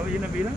Tahu Ina bilang?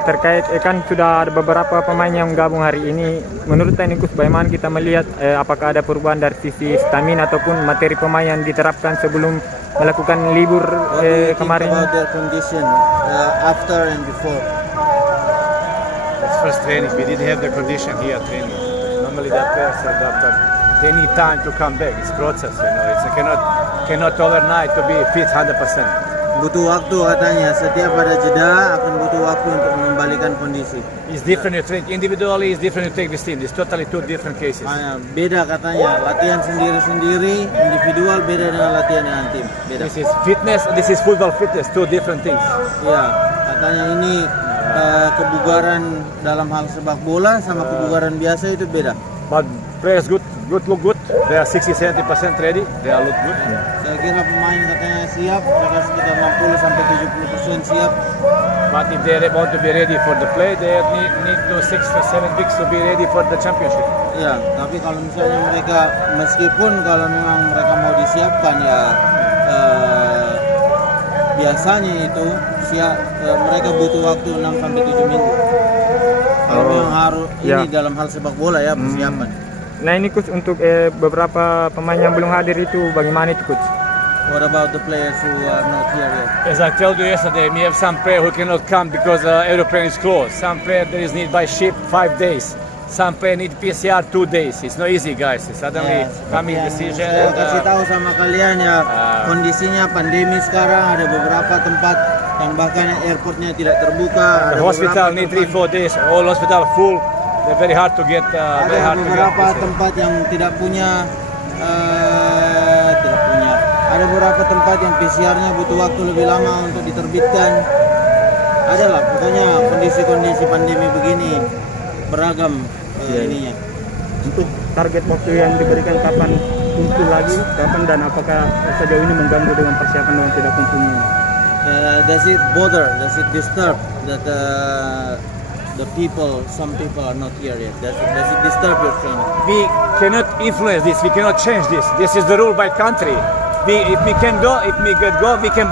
Terkait kan sudah ada beberapa pemain yang gabung hari ini. Menurut teknikus bagaimana kita melihat apakah ada perubahan dari sisi stamina ataupun materi pemain yang diterapkan sebelum melakukan libur kemarin? Their condition after and before. It's first training. We didn't have the condition here training. Normally the players after they need time to come back. It's process, you know. It's cannot overnight to be fit 100%. Butuh waktu katanya, setiap ada jeda akan butuh waktu untuk mengembalikan kondisi. It's different you train individually, it's different you take this team. It's totally two different cases. Beda katanya, latihan sendiri-sendiri, individual beda dengan latihan dengan tim. Beda. This is fitness, this is football fitness, two different things. Ya, katanya ini kebugaran dalam hal sepak bola sama kebugaran biasa itu beda. But players look good. They are 60-70% ready. They are look good. Saya kira pemain katanya siap, mereka sekitar 60-70% siap. But if they want to be ready for the play, they need to 6 to 7 weeks to be ready for the championship. Ya, tapi kalau misalnya mereka meskipun kalau memang mereka mau disiapkan ya biasanya itu mereka butuh waktu 6 sampai 7 minggu. Kalau memang harus ini dalam hal sepak bola ya persiapan. Nah ini coach untuk beberapa pemain yang belum hadir itu bagaimana itu coach? What about the players who are not here yet? As I told you yesterday, we have some player who cannot come because aeroplane is closed. Some player there is need by ship 5 days. Some player need PCR 2 days. It's not easy, guys. It's suddenly coming decision. Saya kasih tahu sama kalian ya, kondisinya pandemi sekarang, ada beberapa tempat yang bahkan airportnya tidak terbuka. The hospital need 3-4 days. All hospital full. They're very hard to get. Ada beberapa tempat yang tidak punya. Ada beberapa tempat yang PCR-nya butuh waktu lebih lama untuk diterbitkan. Adalah pokoknya kondisi-kondisi pandemi begini beragam ininya. Untuk target waktu yang diberikan kapan kumpul lagi, kapan dan apakah sejauh ini mengganggu dengan persiapan dengan tidak kumpulnya? Does it bother? Does it disturb that some people are not here yet? Does it disturb your training? We cannot influence this. We cannot change this. This is the rule by country. If we can go, we can.